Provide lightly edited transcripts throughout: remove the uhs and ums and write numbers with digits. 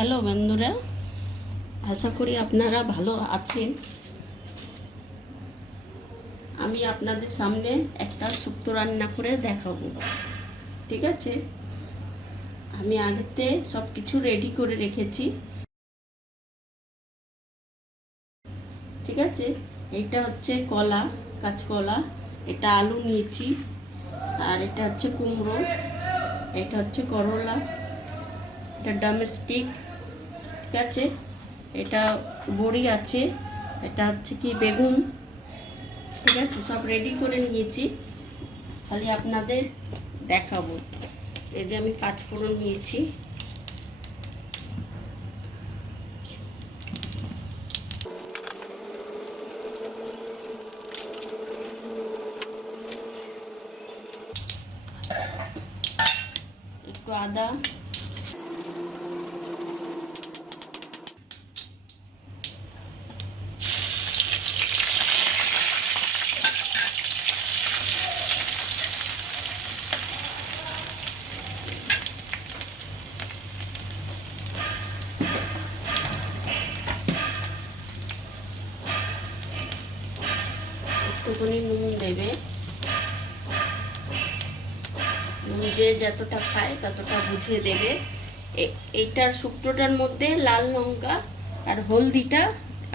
Hello বন্ধুরা, আশা করি আপনারা ভালো আছেন। আমি আপনাদের সামনে একটা শুক্তো রান্না করে দেখাবো। ঠিক আছে, আমি আগেতে সব কিছু রেডি করে রেখেছি। ঠিক আছে, এইটা হচ্ছে কলা, কাঁচকলা, এটা আলু নিয়েছি, আর এটা হচ্ছে কুমড়ো, এটা হচ্ছে করলা, এটা ড্রামস্টিক। ঠিক আছে, এটা বড়ি আছে, এটা হচ্ছে কি বেগুন। ঠিক আছে, সব রেডি করে নিয়েছি, খালি আপনাদের দেখাবো। এই যে আমি 5 ফোড়ন নিয়েছি, একটু আদা, একটুখানি নুন দেবে। নুন যে যতটা খায় ততটা বুঝে দেবে। এইটার শুক্তোটার মধ্যে লাল লঙ্কা আর হলদিটা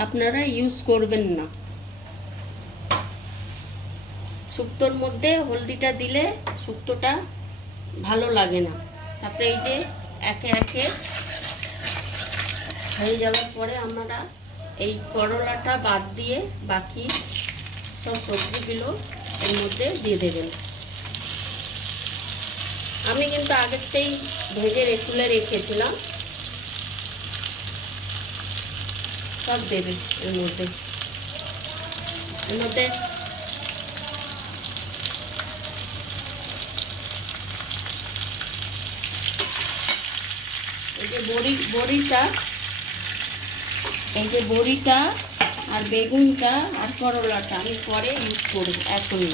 আপনারা ইউজ করবেন না। শুক্তোর মধ্যে হলদিটা দিলে শুক্তোটা ভালো লাগে না। তারপরে এই যে একে একে হয়ে যাওয়ার পরে আমরা এই করলাটা বাদ দিয়ে বাকি সব সবজিগুলো এর মধ্যে দিয়ে দেবেন। আমি কিন্তু আগেরতেই ভেজে তুলে রেখেছিলাম। সব দেবে এর মধ্যে। এই যে বড়িটা আর বেগুনটা আর করলাটা আমি পরে ইউজ করব, এখনই।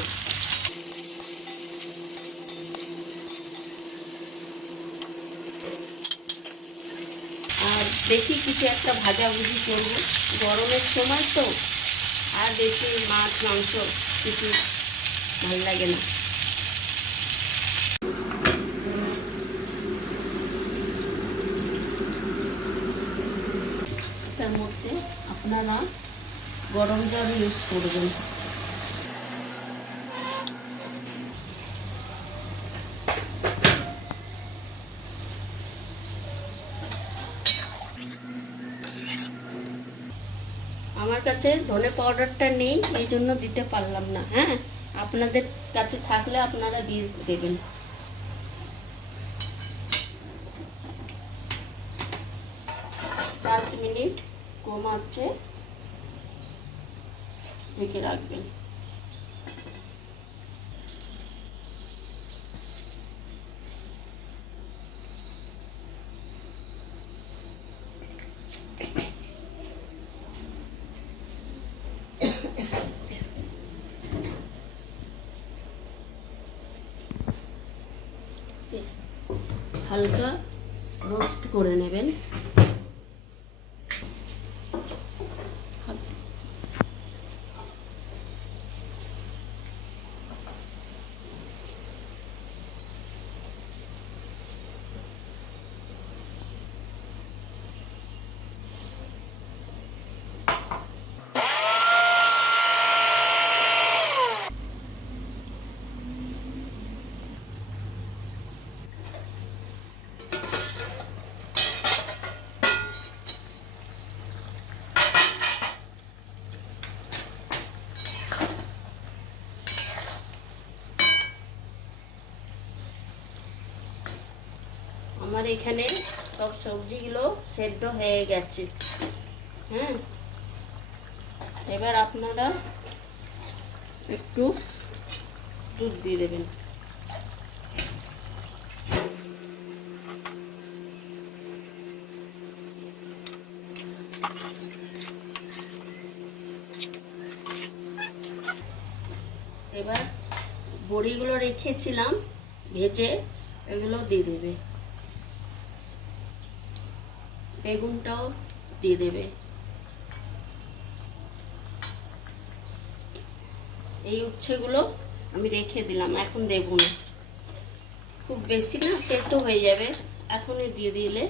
আর দেখি কিছু একটা ভাজাভুজি করবো, গরমের সময় তো আর বেশি মাছ মাংস কিছু ভালো লাগে না। তার মধ্যে আপনারা গরম জল ইউজ করবেন। আমার কাছে ধনে পাউডারটা নেই, এই জন্য দিতে পারলাম না। হ্যাঁ, আপনাদের কাছে থাকলে আপনারা দিয়ে দেবেন। পাঁচ মিনিট কম আঁচে ঢেকে রাখবেন। হালকা রোস্ট করে নেবেন। আমার এখানে সব সবজিগুলো সেদ্ধ হয়ে গেছে। হ্যাঁ, এবার আপনারা একটু দুধ দিয়ে দেবেন। এবার বড়িগুলো রেখেছিলাম ভেজে, এগুলো দিয়ে দেবে। বেগুনটাও দিয়ে দেবে। এই উচ্ছেগুলো আমি রেখে দিলাম, এখন দেব না, খুব বেশি না সেদ্ধ হয়ে যাবে, এখনই দিয়ে দিলে।